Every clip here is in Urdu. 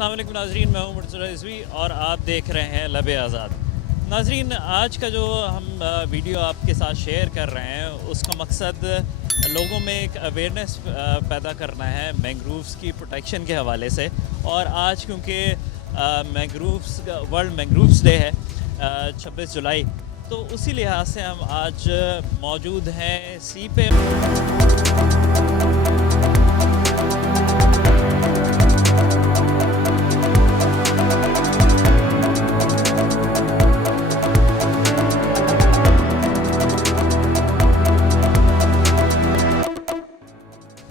السلام علیکم ناظرین، میں ہوں مرتضی رضوی اور آپ دیکھ رہے ہیں لب آزاد۔ ناظرین، آج کا جو ہم ویڈیو آپ کے ساتھ شیئر کر رہے ہیں اس کا مقصد لوگوں میں ایک اویئرنیس پیدا کرنا ہے مینگرووز کی پروٹیکشن کے حوالے سے۔ اور آج کیونکہ مینگرووز ورلڈ مینگرووز ڈے ہے 26 جولائی، تو اسی لحاظ سے ہم آج موجود ہیں سی پہ۔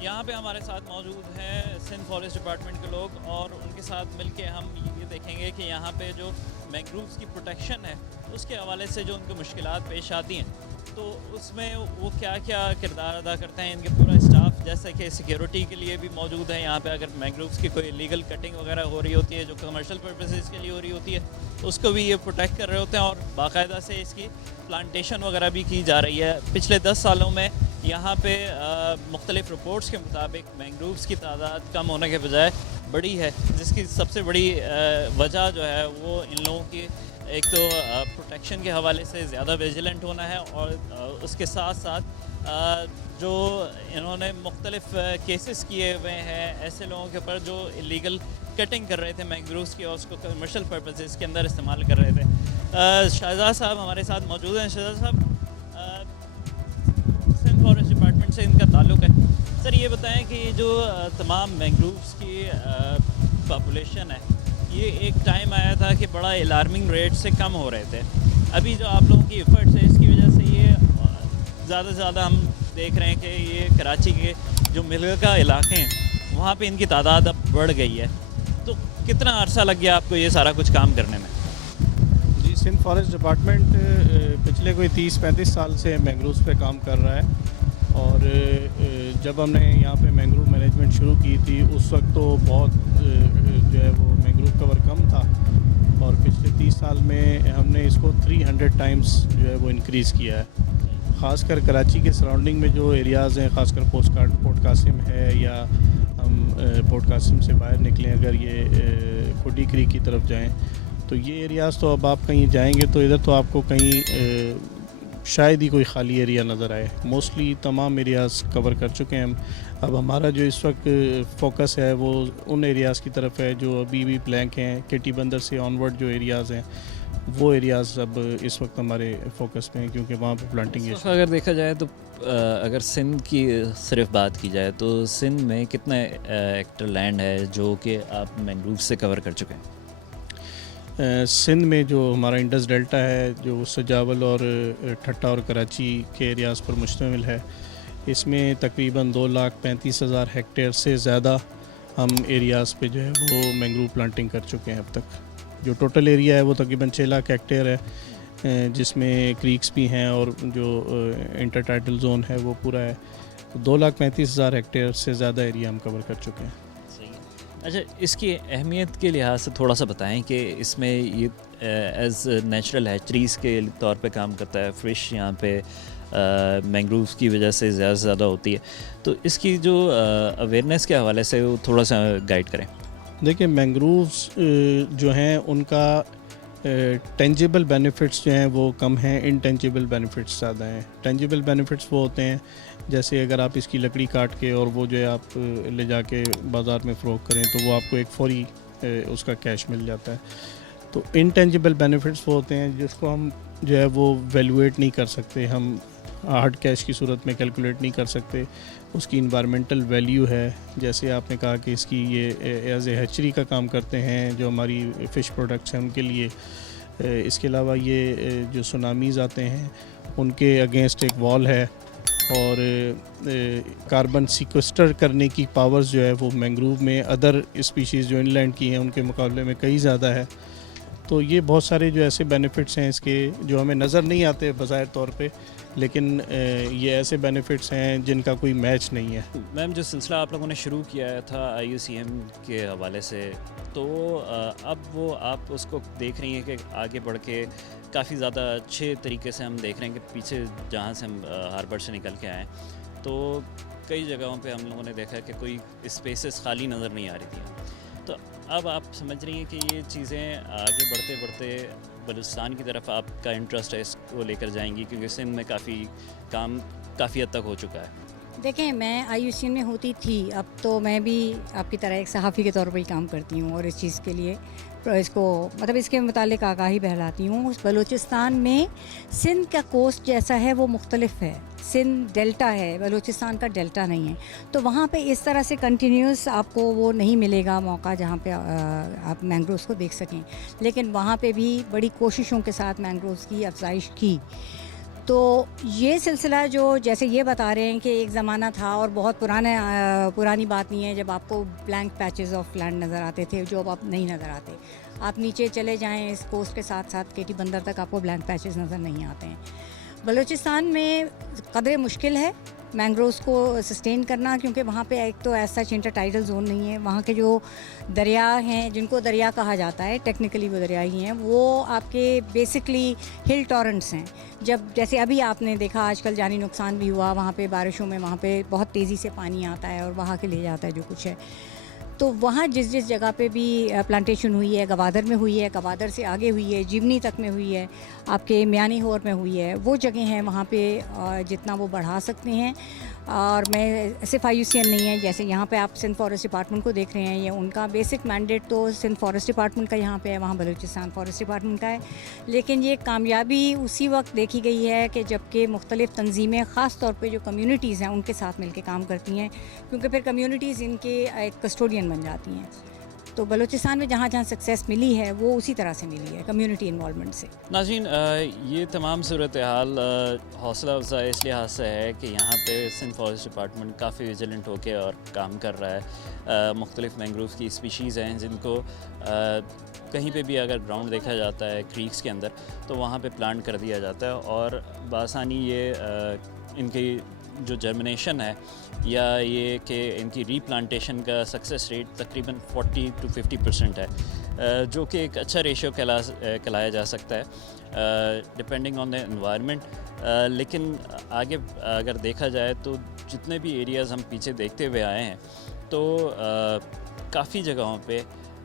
یہاں پہ ہمارے ساتھ موجود ہیں سندھ فارسٹ ڈپارٹمنٹ کے لوگ، اور ان کے ساتھ مل کے ہم یہ دیکھیں گے کہ یہاں پہ جو مینگرووز کی پروٹیکشن ہے اس کے حوالے سے جو ان کو مشکلات پیش آتی ہیں، تو اس میں وہ کیا کیا کردار ادا کرتے ہیں۔ ان کے پورا اسٹاف جیسے کہ سیکیورٹی کے لیے بھی موجود ہے یہاں پہ، اگر مینگرووز کی کوئی لیگل کٹنگ وغیرہ ہو رہی ہوتی ہے جو کمرشل پرپسز کے لیے ہو رہی ہوتی ہے، اس کو بھی یہ پروٹیکٹ کر رہے ہوتے ہیں، اور باقاعدہ سے اس کی پلانٹیشن وغیرہ بھی کی جا رہی ہے۔ پچھلے 10 سالوں میں یہاں پہ مختلف رپورٹس کے مطابق مینگرووز کی تعداد کم ہونے کے بجائے بڑی ہے، جس کی سب سے بڑی وجہ جو ہے وہ ان لوگوں کی ایک تو پروٹیکشن کے حوالے سے زیادہ ویجیلنٹ ہونا ہے، اور اس کے ساتھ ساتھ جو انہوں نے مختلف کیسز کیے ہوئے ہیں ایسے لوگوں کے اوپر جو الیگل کٹنگ کر رہے تھے مینگرووز کی اور اس کو کمرشل پرپسز کے اندر استعمال کر رہے تھے۔ شہزاد صاحب ہمارے ساتھ موجود ہیں۔ شہزاد صاحب، سندھ فارسٹ ڈپارٹمنٹ سے ان کا تعلق ہے۔ سر، یہ بتائیں کہ جو تمام مینگرووز کی پاپولیشن ہے، یہ ایک ٹائم آیا تھا کہ بڑا الارمنگ ریٹ سے کم ہو رہے تھے۔ ابھی جو آپ لوگوں کی ایفرٹس ہے اس کی وجہ سے یہ زیادہ سے زیادہ ہم دیکھ رہے ہیں کہ یہ کراچی کے جو ملکہ علاقے ہیں وہاں پہ ان کی تعداد اب بڑھ گئی ہے۔ تو کتنا عرصہ لگ گیا آپ کو یہ سارا کچھ کام کرنے میں؟ جی، سندھ فارسٹ ڈپارٹمنٹ پچھلے کوئی 30-35 سال سے مینگرووز پہ کام کر رہا ہے، اور جب ہم نے یہاں پہ مینگروو مینجمنٹ شروع کی تھی اس وقت تو بہت جو ہے وہ مینگروو کور کم تھا، اور پچھلے 30 سال میں ہم نے اس کو 300 ٹائمز جو ہے وہ انکریز کیا ہے۔ خاص کر کراچی کے سراؤنڈنگ میں جو ایریاز ہیں، خاص کر پورٹ قاسم ہے، یا ہم پورٹ قاسم سے باہر نکلیں اگر یہ کھڈی کریک کی طرف جائیں، تو یہ ایریاز تو اب آپ کہیں جائیں گے تو ادھر تو آپ کو کہیں شاید ہی کوئی خالی ایریا نظر آئے۔ موسٹلی تمام ایریاز کور کر چکے ہیں ہم۔ اب ہمارا جو اس وقت فوکس ہے وہ ان ایریاز کی طرف ہے جو ابھی بھی بلینک ہیں۔ کیٹی بندر سے آنورڈ جو ایریاز ہیں وہ ایریاز اب اس وقت ہمارے فوکس میں ہیں، کیونکہ وہاں پہ پلانٹنگ ہے۔ اگر دیکھا جائے تو اگر سندھ کی صرف بات کی جائے تو سندھ میں کتنا ایکٹر لینڈ ہے جو کہ آپ مینگرووز سے کور کر چکے ہیں؟ سندھ میں جو ہمارا انڈس ڈیلٹا ہے جو سجاول اور ٹھٹا اور کراچی کے ایریاز پر مشتمل ہے، اس میں تقریباً 2,35,000 ہیکٹیئر سے زیادہ ہم ایریاز پہ جو ہے وہ مینگروو پلانٹنگ کر چکے ہیں اب تک۔ جو ٹوٹل ایریا ہے وہ تقریباً 6 لاکھ ہیکٹیئر ہے، جس میں کریکس بھی ہیں اور جو انٹر ٹائیڈل زون ہے وہ پورا ہے۔ 2,35,000 ہیکٹیئر سے زیادہ ایریا ہم کور کر چکے ہیں۔ اچھا، اس کی اہمیت کے لحاظ سے تھوڑا سا بتائیں کہ اس میں یہ ایز نیچرل ہیچریز کے طور پہ کام کرتا ہے، فش یہاں پہ مینگرووز کی وجہ سے زیادہ سے زیادہ ہوتی ہے، تو اس کی جو اویئرنیس کے حوالے سے وہ تھوڑا سا گائیڈ کریں۔ دیکھیں، مینگرووز جو ہیں ان کا ٹینجیبل بینیفٹس جو ہیں وہ کم ہیں، انٹینجیبل بینیفٹس زیادہ ہیں۔ ٹینجیبل بینیفٹس وہ ہوتے ہیں جیسے اگر آپ اس کی لکڑی کاٹ کے اور وہ جو ہے آپ لے جا کے بازار میں فروخت کریں تو وہ آپ کو ایک فوری اس کا کیش مل جاتا ہے۔ تو انٹینجیبل بینیفٹس وہ ہوتے ہیں جس کو ہم جو ہے وہ ویلیویٹ نہیں کر سکتے، ہم ہارڈ کیش کی صورت میں کیلکولیٹ نہیں کر سکتے۔ اس کی انوائرمنٹل ویلیو ہے، جیسے آپ نے کہا کہ اس کی یہ ایز اے ہیچری کا کام کرتے ہیں جو ہماری فش پروڈکٹس ہیں ان کے لیے۔ اس کے علاوہ یہ جو سونامیز آتے ہیں ان کے اگینسٹ ایک وال ہے، اور کاربن سیکوسٹر کرنے کی پاورز جو ہے وہ مینگروو میں ادر اسپیشیز جو ان لینڈ کی ہیں ان کے مقابلے میں کئی زیادہ ہے۔ تو یہ بہت سارے جو ایسے بینیفٹس ہیں اس کے جو ہمیں نظر نہیں آتے بظاہر طور پہ، لیکن یہ ایسے بینیفٹس ہیں جن کا کوئی میچ نہیں ہے۔ میم، جو سلسلہ آپ لوگوں نے شروع کیا تھا IUCN کے حوالے سے، تو اب وہ آپ اس کو دیکھ رہی ہیں کہ آگے بڑھ کے کافی زیادہ اچھے طریقے سے ہم دیکھ رہے ہیں کہ پیچھے جہاں سے ہم ہاربر سے نکل کے آئے ہیں تو کئی جگہوں پہ ہم لوگوں نے دیکھا کہ کوئی اسپیسز خالی نظر نہیں آ رہی تھیں۔ تو اب آپ سمجھ رہی ہیں کہ یہ چیزیں آگے بڑھتے بڑھتے بلوچستان کی طرف آپ کا انٹرسٹ ہے اس کو لے کر جائیں گی، کیونکہ سندھ میں کافی حد تک ہو چکا ہے؟ دیکھیں، میں IUCN میں ہوتی تھی، اب تو میں بھی آپ کی طرح ایک صحافی کے طور پر ہی کام کرتی ہوں، اور اس چیز کے لیے اس کو مطلب اس کے متعلق آگاہی بہلاتی ہوں. بلوچستان میں سندھ کا کوسٹ جیسا ہے وہ مختلف ہے. سندھ ڈیلٹا ہے، بلوچستان کا ڈیلٹا نہیں ہے، تو وہاں پہ اس طرح سے کنٹینیوس آپ کو وہ نہیں ملے گا موقع جہاں پہ آپ مینگرووز کو دیکھ سکیں. لیکن وہاں پہ بھی بڑی کوششوں کے ساتھ مینگرووز کی افزائش کی. تو یہ سلسلہ جو جیسے یہ بتا رہے ہیں کہ ایک زمانہ تھا، اور بہت پرانی بات نہیں ہے، جب آپ کو بلینک پیچز آف لینڈ نظر آتے تھے، جو اب نہیں نظر آتے. آپ نیچے چلے جائیں اس کوسٹ کے ساتھ ساتھ KT بندر تک، آپ کو بلینک پیچز نظر نہیں آتے ہیں. بلوچستان میں قدرے مشکل ہے مینگرووز کو سسٹین کرنا، کیونکہ وہاں پہ ایک تو ایسا انٹر ٹائیڈل زون نہیں ہے. وہاں کے جو دریا ہیں، جن کو دریا کہا جاتا ہے، ٹیکنیکلی وہ دریا ہی ہیں، وہ آپ کے بیسکلی ہل ٹورنٹس ہیں. جب جیسے ابھی آپ نے دیکھا آج کل جانی نقصان بھی ہوا وہاں پہ بارشوں میں، وہاں پہ بہت تیزی سے پانی آتا ہے اور وہاں کے لے جاتا ہے جو کچھ ہے. تو وہاں جس جگہ پہ بھی پلانٹیشن ہوئی ہے، گوادر میں ہوئی ہے، گوادر سے آگے ہوئی ہے، جیونی تک میں ہوئی ہے، آپ کے میانی ہور میں ہوئی ہے، وہ جگہیں ہیں وہاں پہ جتنا وہ بڑھا سکتے ہیں. اور میں صرف IUCN نہیں ہے، جیسے یہاں پہ آپ سندھ فارسٹ ڈپارٹمنٹ کو دیکھ رہے ہیں، یہ ان کا بیسک مینڈیٹ تو سندھ فارسٹ ڈپارٹمنٹ کا یہاں پہ ہے، وہاں بلوچستان فارسٹ ڈپارٹمنٹ کا ہے. لیکن یہ کامیابی اسی وقت دیکھی گئی ہے کہ جب کہ مختلف تنظیمیں، خاص طور پہ جو کمیونٹیز ہیں، ان کے ساتھ مل کے کام کرتی ہیں، کیونکہ پھر کمیونٹیز ان کے ایک کسٹوڈین بن جاتی ہیں. تو بلوچستان میں جہاں جہاں سکسیس ملی ہے وہ اسی طرح سے ملی ہے، کمیونٹی انوالومنٹ سے. ناظرین، یہ تمام صورتحال حوصلہ افزا اس لحاظ سے ہے کہ یہاں پہ سندھ فارسٹ ڈپارٹمنٹ کافی ویجیلنٹ ہو کے اور کام کر رہا ہے. مختلف مینگرووز کی اسپیشیز ہیں جن کو کہیں پہ بھی اگر گراؤنڈ دیکھا جاتا ہے کریکس کے اندر، تو وہاں پہ پلانٹ کر دیا جاتا ہے، اور بآسانی یہ ان کی جو جرمنیشن ہے یا یہ کہ ان کی ری پلانٹیشن کا سکسیس ریٹ تقریباً 40 to 50% ہے، جو کہ ایک اچھا ریشیو کہلایا جا سکتا ہے ڈپینڈنگ آن دا انوائرمنٹ. لیکن آگے اگر دیکھا جائے تو جتنے بھی ایریاز ہم پیچھے دیکھتے ہوئے آئے ہیں، تو کافی جگہوں پہ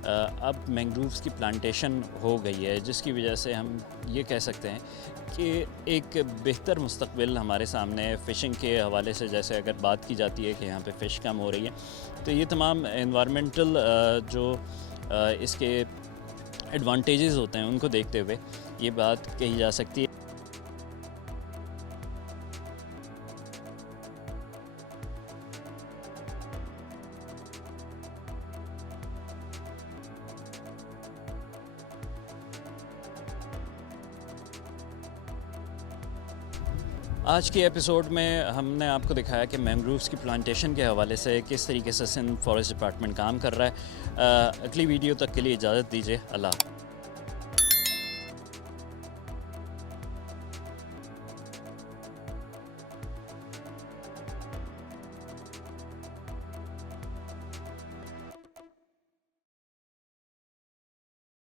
اب مینگرووز کی پلانٹیشن ہو گئی ہے، جس کی وجہ سے ہم یہ کہہ سکتے ہیں کہ ایک بہتر مستقبل ہمارے سامنے ہے. فشنگ کے حوالے سے جیسے اگر بات کی جاتی ہے کہ یہاں پہ فش کم ہو رہی ہے، تو یہ تمام انوائرمنٹل جو اس کے ایڈوانٹیجز ہوتے ہیں ان کو دیکھتے ہوئے یہ بات کہی جا سکتی ہے. آج کے ایپیسوڈ میں ہم نے آپ کو دکھایا کہ مینگرووز کی پلانٹیشن کے حوالے سے کس طریقے سے سندھ فارسٹ ڈپارٹمنٹ کام کر رہا ہے. اگلی ویڈیو تک کے لیے اجازت دیجیے. اللہ حافظ.